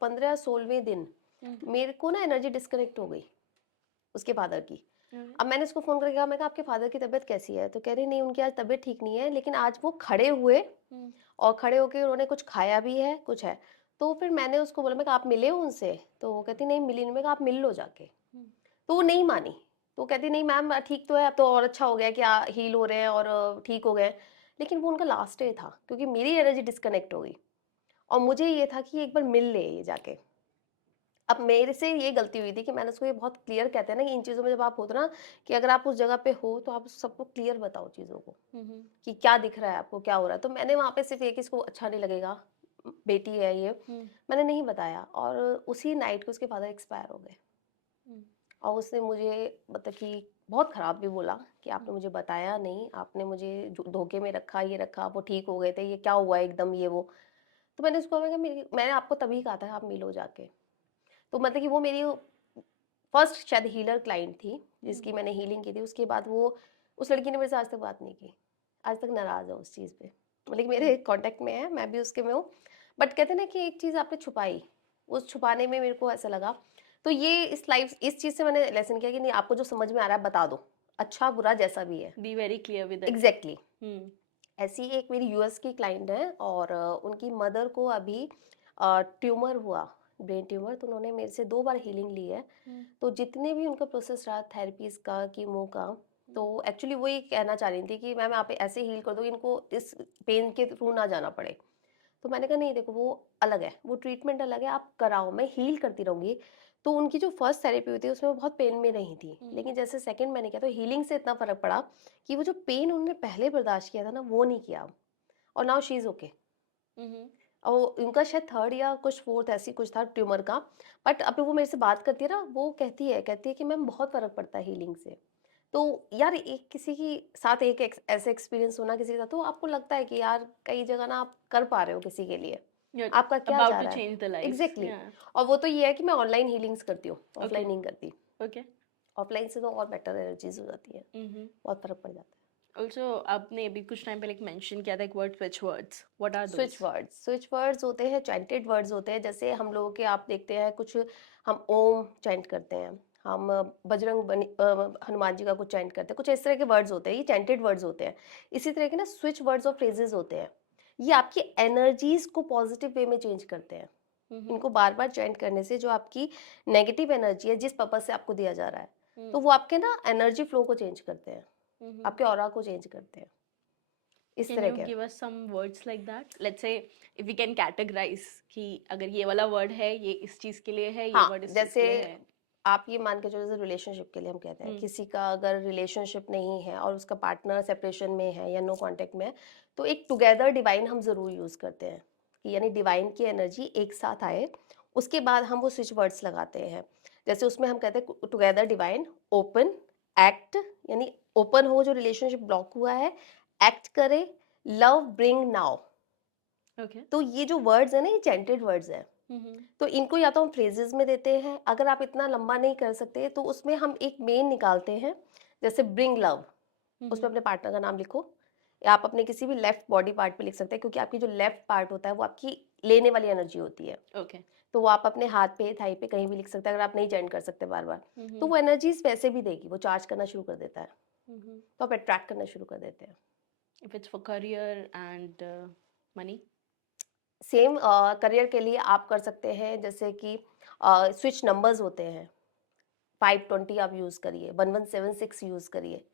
15-16वें दिन मेरे को ना एनर्जी डिस्कनेक्ट हो गई उसके फादर की। अब मैंने उसको फ़ोन करके कहा, मैं कहा आपके फादर की तबीयत कैसी है? तो कह रही नहीं उनकी आज तबीयत ठीक नहीं है, लेकिन आज वो खड़े हुए और खड़े होके उन्होंने कुछ खाया भी है, कुछ है। तो फिर मैंने उसको बोला, मैं कहा आप मिले हो उनसे? तो वो कहती नहीं मिली नहीं। मैं कहा आप मिल लो जाके। तो वो नहीं मानी। तो वो कहती नहीं मैम ठीक तो है, अब तो और अच्छा हो गया कि हील हो रहे हैं और ठीक हो गए। लेकिन वो उनका लास्ट डे था, क्योंकि मेरी एनर्जी डिस्कनेक्ट हो गई और मुझे ये था कि एक बार मिल ले ये जाके। अब मेरे से ये गलती हुई थी कि मैंने उसको ये बहुत क्लियर, कहते हैं ना कि इन चीज़ों में जब आप होते हो ना, कि अगर आप उस जगह पे हो तो आप सबको क्लियर बताओ चीज़ों को कि क्या दिख रहा है आपको, क्या हो रहा है। तो मैंने वहाँ पे सिर्फ एक, इसको अच्छा नहीं लगेगा, बेटी है ये, मैंने नहीं बताया। और उसी नाइट को उसके फादर एक्सपायर हो गए। और उसने मुझे मतलब कि बहुत ख़राब भी बोला कि आपने मुझे बताया नहीं, आपने मुझे धोखे में रखा, ये रखा, वो ठीक हो गए थे, ये क्या हुआ एकदम ये वो। तो मैंने उसको कहा मैंने आपको तभी कहा था आप मिलो जाके। तो मतलब कि वो मेरी फर्स्ट शायद हीलर क्लाइंट थी जिसकी मैंने हीलिंग की थी। उसके बाद वो, उस लड़की ने मेरे से आज तक बात नहीं की, आज तक नाराज़ है उस चीज़ पे। मतलब कि मेरे कांटेक्ट में है, मैं भी उसके में हूँ। बट कहते हैं ना कि एक चीज़ आपने छुपाई, उस छुपाने में मेरे को ऐसा लगा। तो ये इस चीज़ से मैंने लेसन किया कि नहीं, आपको जो समझ में आ रहा है बता दो, अच्छा बुरा जैसा भी है। Be very clear with it. Exactly ऐसी ही एक मेरी यूएस की क्लाइंट है और उनकी मदर को अभी ट्यूमर हुआ, ब्रेन ट्यूमर। तो उन्होंने मेरे से 2 बार हीलिंग ली है। तो जितने भी उनका प्रोसेस रहा थेरेपीज़ का, कीमो का, तो एक्चुअली वो ये कहना चाह रही थी कि मैम आप ऐसे हील कर दो कि इनको इस पेन के थ्रू ना जाना पड़े। तो मैंने कहा नहीं देखो वो अलग है, वो ट्रीटमेंट अलग है, आप कराओ, मैं हील करती रहूँगी। तो उनकी जो फर्स्ट थेरेपी हुई थी उसमें वो बहुत पेन में रही थी, लेकिन जैसे सेकंड मैंने किया तो हीलिंग से इतना फ़र्क पड़ा कि वो जो पेन उन्होंने पहले बर्दाश्त किया था ना वो नहीं किया। और नाउ शी इज़ ओके। और उनका शायद थर्ड या कुछ फोर्थ ऐसी कुछ था ट्यूमर का। बट अभी वो मेरे से बात करती है ना, वो कहती है कि मैम बहुत फ़र्क पड़ता है हीलिंग से। तो यार एक किसी की साथ एक ऐसे एक्सपीरियंस होना किसी के साथ, तो आपको लगता है कि यार कई जगह ना आप कर पा रहे हो किसी के लिए, You're आपका क्या about जा to रहा है। change the lives. Exactly Yeah. और वो तो ये है कि मैं ऑनलाइन हीलिंग्स करती हूँ, ऑफलाइन Okay. नहीं करती। Okay. ऑफलाइन से तो और बेटर एनर्जीज हो जाती है, Mm-hmm. बहुत फर्क पड़ जाता है। Also, आपने अभी कुछ टाइम पहले एक मेंशन किया था एक word, switch words. What are those? Switch words होते हैं, चैंटेड वर्ड्स होते हैं। जैसे हम लोगों के आप देखते हैं कुछ, हम ओम चैंट करते हैं, हम हनुमान जी का कुछ चैंट करते हैं, कुछ इस तरह के वर्ड्स होते हैं, ये चैंटेड वर्ड्स होते हैं। इसी तरह के ना स्विच वर्ड्स और फ्रेजेस होते हैं, ये आपकी एनर्जीज को पॉजिटिव वे में चेंज करते हैं। Mm-hmm. इनको बार बार चैंट करने से जो आपकी नेगेटिव एनर्जी है, जिस पर्पज से आपको दिया जा रहा है, तो वो आपके ना एनर्जी फ्लो को चेंज करते हैं, Mm-hmm. आपके ऑरा को चेंज करते हैं, इस Can तरह you के। give us some words like that? Let's say if we can categorize कि अगर ये वाला word है ये इस चीज के लिए है, ये हाँ, word इस चीज जैसे के लिए है. आप ये मान के चलो, जैसे रिलेशनशिप के लिए हम कहते हैं, किसी का अगर रिलेशनशिप नहीं है और उसका पार्टनर सेपरेशन में है या नो कांटेक्ट में है, तो एक टुगेदर डिवाइन हम जरूर यूज करते हैं, कि यानी डिवाइन की एनर्जी एक साथ आए, उसके बाद हम वो स्विच वर्ड्स लगाते हैं। जैसे उसमें हम कहते हैं टुगेदर डिवाइन ओपन एक्ट, यानी ओपन हो जो रिलेशनशिप ब्लॉक हुआ है, एक्ट करे, लव ब्रिंग नाउ। Okay. तो ये जो वर्ड्स है ना, ये चैंटेड वर्ड्स है। Mm-hmm. तो इनको या तो हम फ्रेजेस में देते हैं, अगर आप इतना लंबा नहीं कर सकते तो उसमें हम एक मेन निकालते हैं, जैसे ब्रिंग लव, उसमें अपने पार्टनर का नाम लिखो, या आप अपने किसी भी लेफ्ट बॉडी पार्ट पे लिख सकते हैं, क्योंकि आपकी जो लेफ्ट पार्ट होता है वो आपकी लेने वाली एनर्जी होती है। Okay. तो वो आप अपने हाथ पे, थाई पे, कहीं भी लिख सकते हैं, अगर आप नहीं जॉइन कर सकते बार बार, तो वो एनर्जीज वैसे भी देगी, वो चार्ज करना शुरू कर देता है, Mm-hmm. तो आप अट्रैक्ट करना शुरू कर देते हैं। If it's for career and money. Same career के लिए आप कर सकते हैं, जैसे कि स्विच नंबर्स होते हैं, 520 आप यूज़ करिए, 1176 यूज़ करिए,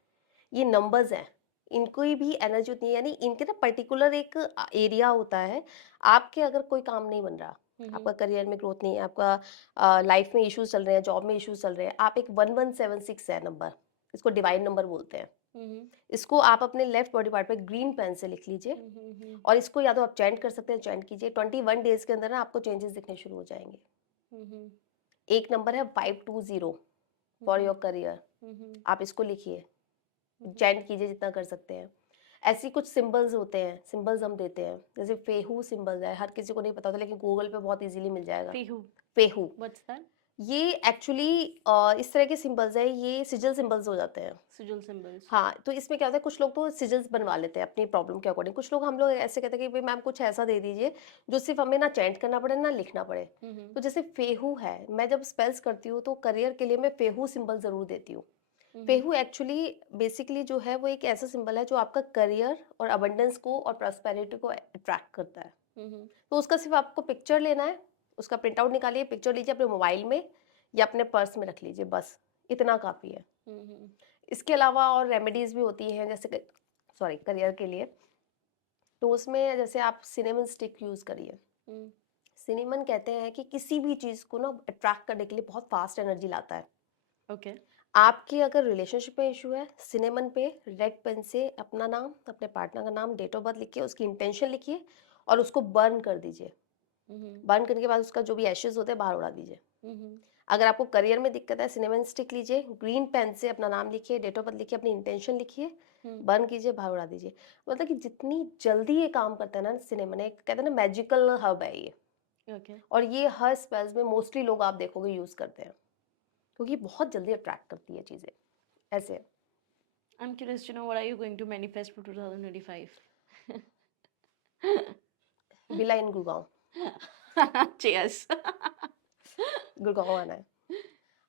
ये नंबर्स हैं, इनकी भी एनर्जी होती है, यानी इनके ना पर्टिकुलर एक एरिया होता है। आपके अगर कोई काम नहीं बन रहा, आपका करियर में ग्रोथ नहीं है, आपका लाइफ में इश्यूज चल रहे हैं, जॉब में इश्यूज चल रहे हैं, आप एक 1176 है नंबर, इसको डिवाइन नंबर बोलते हैं। Mm-hmm. इसको आप अपने लेफ्ट बॉडी पार्ट पे ग्रीन पेन से लिख लीजिए, Mm-hmm. और इसको या तो आप चैंट कर सकते हैं, चैंट कीजिए, 21 डेज के अंदर ना आपको चेंजेस दिखने शुरू हो जाएंगे। Mm-hmm. एक नंबर है 520 फॉर योर करियर, Mm-hmm. आप इसको लिखिए, चैंट कीजिए जितना कर सकते हैं। ऐसी कुछ सिंबल्स होते हैं, सिंबल्स हम देते हैं, जैसे फेहू सिंबल्स है, हर किसी को नहीं पता होता, लेकिन गूगल पे बहुत इजीली मिल जाएगा। Fehu. फेहू, What's that? ये एक्चुअली इस तरह के सिंबल्स है, ये सिजल सिंबल्स हो जाते हैं। Sigil symbols. हाँ, तो इसमें क्या होता है, कुछ लोग तो सिजल्स बनवा लेते हैं अपनी प्रॉब्लम के अकॉर्डिंग, कुछ लोग, हम लोग ऐसे कहते हैं कि भाई मैम कुछ ऐसा दे दीजिए जो सिर्फ हमें ना चैंट करना पड़े ना लिखना पड़े। Mm-hmm. तो जैसे फेहू है, मैं जब स्पेल्स करती हूँ तो करियर के लिए मैं फेहू सिंबल जरूर देती हूँ। फेहू एक्चुअली बेसिकली जो है वो एक ऐसा सिंबल है जो आपका करियर और अबंडेंस को और प्रॉस्पेरिटी को अट्रैक्ट करता है। Mm-hmm. तो उसका सिर्फ आपको पिक्चर लेना है, उसका प्रिंट आउट निकालिए, पिक्चर लीजिए अपने मोबाइल में या अपने पर्स में रख लीजिए, बस इतना काफ़ी है। Mm-hmm. इसके अलावा और रेमेडीज़ भी होती हैं, जैसे सॉरी करियर के लिए, तो उसमें जैसे आप सिनेमन स्टिक यूज़ करिए। Mm. सिनेमन कहते हैं कि किसी भी चीज़ को ना अट्रैक्ट करने के लिए बहुत फास्ट एनर्जी लाता है। Okay. आपकी अगर रिलेशनशिप में इशू है, सिनेमन पे रेड पेन से अपना नाम, अपने पार्टनर का नाम, डेट ऑफ बर्थ लिखिए, उसकी इंटेंशन लिखिए और उसको बर्न कर दीजिए। Mm-hmm. बर्न करने के बाद उसका जो भी एशेज होते हैं बाहर उड़ा दीजिए। Mm-hmm. अगर आपको करियर में दिक्कत है, सिनेमन स्टिक लीजिए, ग्रीन पेन से अपना नाम लिखिए, डेट ऑफ बर्थ लिखिए, अपनी इंटेंशन लिखिए, बर्न कीजिए, बाहर उड़ा दीजिए। मतलब कि जितनी जल्दी ये काम करता है ना सिनेमन, एक कहते हैं ना मैजिकल हब है ये, Okay. और ये हर स्पेल्स में मोस्टली लोग आप देखोगे यूज़ करते हैं, क्योंकि बहुत जल्दी अट्रैक्ट करती है चीज़ें ऐसे। I'm curious to know what are you going to manifest for 2025? Villa in Gurgaon, Cheers. Gurgaon आना है।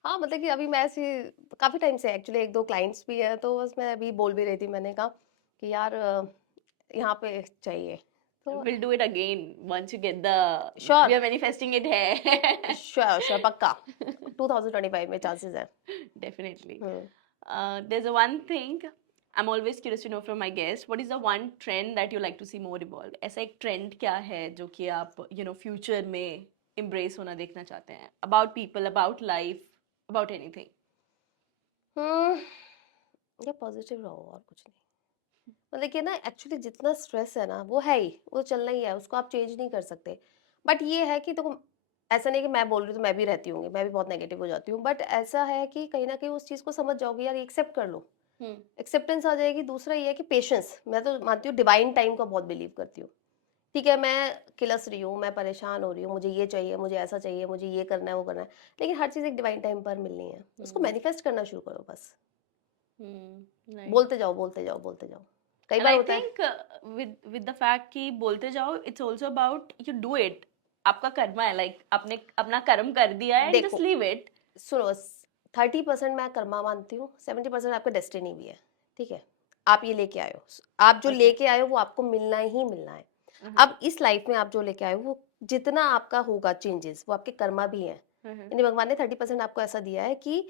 हाँ, मतलब कि अभी मैं ऐसी काफ़ी टाइम से एक्चुअली 1-2 क्लाइंट्स भी हैं, तो बस मैं अभी बोल भी रही थी, मैंने कहा कि यार यहाँ पे चाहिए, तो We'll do it again once you get the. Sure We are manifesting it here. Sure पक्का 2025 में चांसेस है। Definitely. Hmm. There's a one thing I'm always curious to know from my guests. What is the one trend that you like to see more evolve? ऐसा एक trend क्या है जो कि आप future में embrace होना देखना चाहते हैं? About people, about life, about anything. हम्म, ये पॉजिटिव रहो और कुछ नहीं। मतलब कि ना एक्चुअली जितना स्ट्रेस है ना वो है ही, वो चलना ही है, उसको आप चेंज नहीं कर सकते। बट ये है कि देखो, ऐसा नहीं कि मैं बोल रही हूँ तो मैं भी रहती हूँ, मैं भी बहुत नेगेटिव हो जाती हूँ, बट ऐसा है कि कहीं ना कहीं उस चीज़ को समझ जाओगे यार, एक्सेप्ट कर लो, हुँ, एक्सेप्टेंस आ जाएगी। दूसरा ये है कि पेशेंस, मैं तो मानती हूँ डिवाइन टाइम का बहुत बिलीव करती हूँ। ठीक है, मैं किलस रही हूँ, मैं परेशान हो रही हूँ, मुझे ये चाहिए, मुझे ऐसा चाहिए, मुझे ये करना है, वो करना है, लेकिन हर चीज़ एक डिवाइन टाइम पर मिलनी है, उसको हुँ, मैनिफेस्ट करना शुरू करो बस। राइट। बोलते जाओ, बोलते जाओ, बोलते जाओ। कई एंड बार आई होता है। थिंक विद द फैक्ट कि बोलते जाओ, it's also about you do it. आपका कर्मा है, लाइक आपने अपना कर्म कर दिया है एंड जस्ट देखो, लीव इट। सुनो, 30% मैं कर्मा मानती हूँ, 70% आपका डेस्टिनी भी है। ठीक है, आप ये लेके आए हो, आप जो ओके। लेके आए हो वो आपको मिलना ही मिलना है। हाँ, अब इस लाइफ में आप जो लेके आए हो वो जितना आपका होगा चेंजेस, वो आपके कर्मा भी हैं। हाँ, यानी भगवान ने 30% आपको ऐसा दिया है कि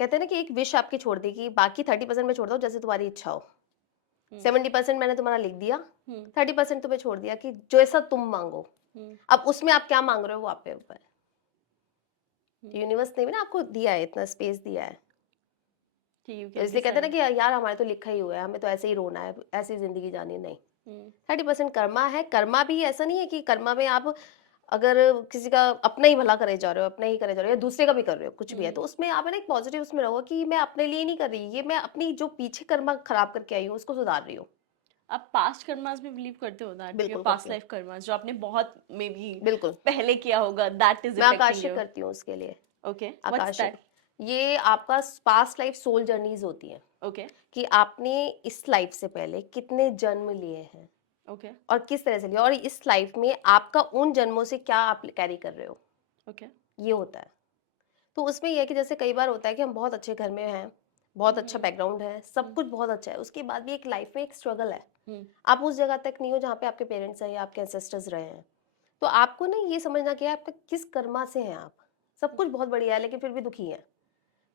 कहते हैं ना कि एक विश आपकी छोड़ दी कि बाकी 30% मैं छोड़ दो जैसे तुम्हारी इच्छा हो। हुँ, 70% मैंने तुम्हारा लिख दिया, हुँ, 30% तुम्हें छोड़ दिया कि जैसा तुम मांगो। हुँ, अब उसमें आप क्या मांग रहे हो वो आप पे ऊपर है। हुँ, यूनिवर्स ने भी ना आपको दिया है, इतना स्पेस दिया है। कि यू तो कैन इसलिए कहते हैं ना डिसाइड। कि यार हमारे तो लिखा ही हुआ है, हमें तो ऐसे ही रोना है, ऐसी जिंदगी जानी नहीं। हुँ, 30% कर्मा है। कर्मा भी ऐसा नहीं है कि कर्मा में आप अगर किसी का अपना ही भला करे जा रहे हो, अपना ही करे जा रहे हो या दूसरे का भी कर रहे हो, कुछ भी है, तो हुँ। उसमें आप है ना एक पॉजिटिव उसमें रहो कि मैं अपने लिए नहीं कर रही, ये मैं अपनी जो पीछे कर्मा खराब करके आई हूँ उसको सुधार रही हूँ। आप पास्ट कर्मास में बिलीव करते हो दैट योर बिल्कुल पास्ट करती हूँ। लाइफ कर्मास जो आपने बहुत मे बी बिल्कुल। पहले किया होगा, दैट इज मैं इफेक्टिंग आकाशिक यू? करती हूँ उसके लिए। Okay, what's Akashic, that? ये आपका पास्ट लाइफ सोल जर्नीज होती है ओके, कि आपने इस लाइफ से पहले कितने जन्म लिए हैं ओके, और किस तरह से लिया, और इस लाइफ में आपका उन जन्मों से क्या आप कैरी कर रहे हो, ओके। ये होता है। तो उसमें ये है कि जैसे कई बार होता है कि हम बहुत अच्छे घर में हैं, बहुत अच्छा हुँ, बैकग्राउंड है, सब हुँ, कुछ बहुत अच्छा है, उसके बाद भी एक लाइफ में एक स्ट्रगल है। हुँ, आप उस जगह तक नहीं हो जहाँ पे आपके पेरेंट्स हैं या आपके एंसेस्टर्स रहे हैं। तो आपको ना ये समझना कि आपका किस कर्मा से हैं आप। सब कुछ बहुत बढ़िया है लेकिन फिर भी दुखी हैं।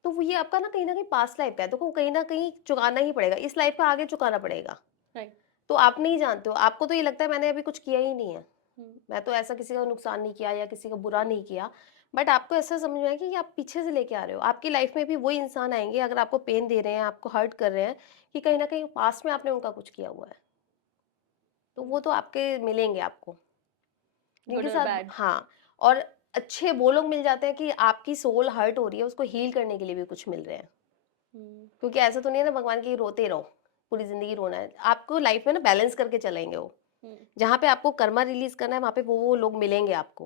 तो वो ये आपका ना कहीं पास्ट लाइफ का है, देखो कहीं न कहीं चुकाना ही पड़ेगा, इस लाइफ का आगे चुकाना पड़ेगा। राइट। तो आप नहीं जानते हो, आपको तो ये लगता है मैंने अभी कुछ किया ही नहीं है। हुँ, मैं तो ऐसा किसी का नुकसान नहीं किया या किसी का बुरा नहीं किया। बट आपको ऐसा समझ में आए कि ये आप पीछे से लेके आ रहे हो। आपकी लाइफ में भी वही इंसान आएँगे अगर आपको पेन दे रहे हैं, आपको हर्ट कर रहे हैं, कि कहीं न कहीं पास्ट में आपने उनका कुछ किया हुआ है। तो वो तो आपके मिलेंगे आपको। गुड जिनके और साथ बैड? हाँ, और अच्छे वो लोग मिल जाते हैं कि आपकी सोल हर्ट हो रही है, उसको हील करने के लिए भी कुछ मिल रहे हैं। हुँ, क्योंकि ऐसा तो नहीं है ना भगवान की रोते रहो, पूरी ज़िंदगी रोना है। आपको लाइफ में ना बैलेंस करके चलेंगे वो। हुँ, जहाँ पे आपको कर्मा रिलीज़ करना है, वहाँ पे वो लोग मिलेंगे आपको।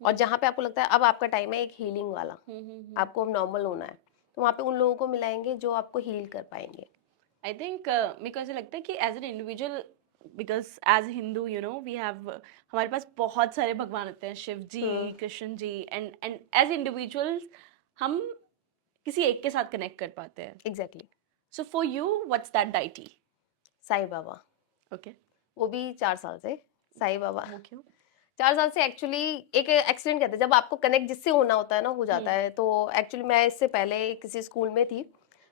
और हुँ, जहाँ पे आपको लगता है अब आपका टाइम है एक हीलिंग वाला, हुँ, हुँ, हुँ। आपको अब नॉर्मल होना है, तो वहाँ पे उन लोगों को मिलाएँगे जो आपको हील कर पाएँगे। आई थिंक मेरे को ऐसा लगता है कि as an individual, because as Hindu you know we have, हमारे पास बहुत सारे भगवान होते हैं, शिव जी, हुँ, Krishna ji, and as individuals हम किसी एक के साथ कनेक्ट कर पाते हैं। Exactly. So for you what's that deity? Sai Baba, okay. वो भी 4 साल से, साईं बाबा। वो क्यों? 4 साल से एक्चुअली एक एक्सीडेंट कहते हैं, जब आपको कनेक्ट जिससे होना होता है ना, हो जाता हम्म, है। तो एक्चुअली मैं इससे पहले किसी स्कूल में थी,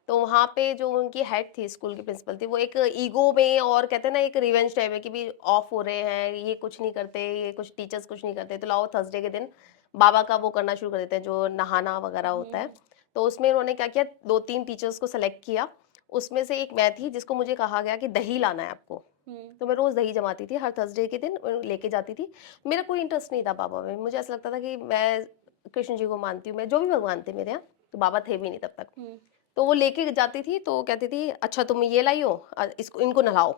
तो वहाँ पे जो उनकी हेड थी, स्कूल की प्रिंसिपल थी, वो एक ईगो में और कहते हैं ना एक रिवेंज टाइप है कि भी ऑफ हो रहे हैं, ये कुछ नहीं करते, ये कुछ टीचर्स कुछ नहीं करते, तो लाओ थर्सडे के दिन बाबा का वो करना शुरू कर देते हैं, जो नहाना वगैरह होता है। तो उसमें उन्होंने क्या किया, 2-3 टीचर्स को सेलेक्ट किया, उसमें से एक मैं थी जिसको मुझे कहा गया कि दही लाना है आपको। हम्म, तो मैं रोज़ दही जमाती थी, हर थर्सडे के दिन लेके जाती थी। मेरा कोई इंटरेस्ट नहीं था बाबा में, मुझे ऐसा लगता था कि मैं कृष्ण जी को मानती हूँ, मैं जो भी भगवान थे मेरे यहाँ, तो बाबा थे भी नहीं तब तक। हम्म, तो वो लेके जाती थी तो कहती थी, अच्छा तुम ये लाई हो, इसको इनको नहलाओ,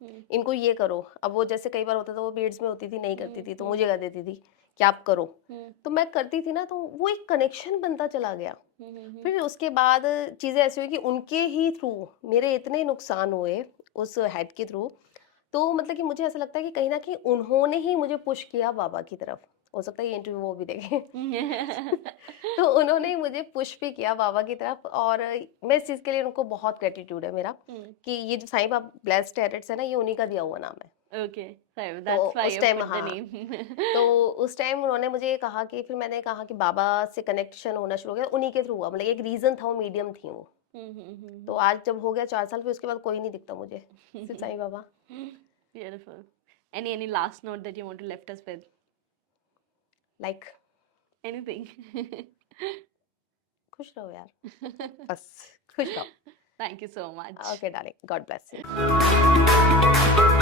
हम्म, इनको ये करो। अब वो जैसे कई बार होता था वो पीरियड्स में होती थी, नहीं करती हम्म, थी, तो हम्म, मुझे कह देती थी कि आप करो। हम्म, तो मैं करती थी ना, तो वो एक कनेक्शन बनता चला गया। हम्म, फिर उसके बाद चीज़ें ऐसी हुई कि उनके ही थ्रू मेरे इतने नुकसान हुए, उस हेड के थ्रू। तो मतलब कि मुझे ऐसा लगता है कि कहीं न कहीं उन्होंने ही मुझे पुश किया बाबा की तरफ। हो सकता है ये इंटरव्यू वो भी देखें। हम्म, तो उन्होंने ही मुझे पुश भी किया बाबा की तरफ, और मैं इस चीज़ के लिए उनको बहुत ग्रैटिट्यूड है मेरा, कि ये जो साईं बाबा ब्लेस्ड टैरेट्स है ना, ये उन्हीं का दिया हुआ नाम है। okay, so तो that's why उस you टाइम put the हाँ, name. तो उस टाइम उन्होंने मुझे ये कहा कि फिर मैंने कहा कि बाबा से कनेक्शन होना शुरू हो गया, उन्हीं के थ्रू हुआ। मतलब एक रीज़न था, वो मीडियम थी वो। तो आज जब हो गया 4 साल, फिर उसके बाद कोई नहीं दिखता मुझे, सिर्फ Sai Baba. Beautiful. Any last note that you want to left us with? Like Anything? खुश रहो यार, बस खुश रहो। Thank you so much. Okay, darling. God bless you.